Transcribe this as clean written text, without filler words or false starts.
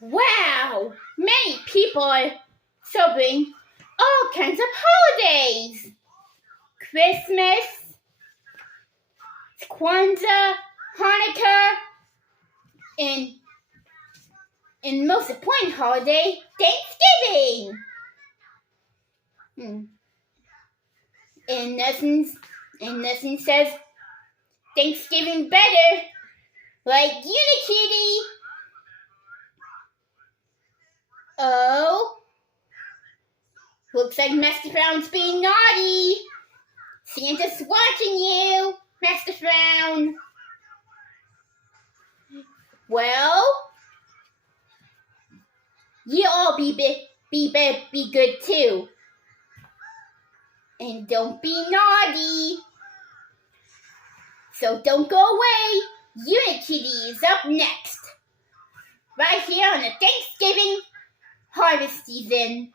Wow! Many people are celebrating all kinds of holidays. Christmas, Kwanzaa, Hanukkah, and most important holiday, Thanksgiving. And nothing says Thanksgiving better, like Unikitty. Oh, looks like Master Frown's being naughty. Santa's watching you, Master Frown. Well, you all be good too. And don't be naughty. So don't go away. Unikitty is up next. Right here on the Thanksgiving harvest season.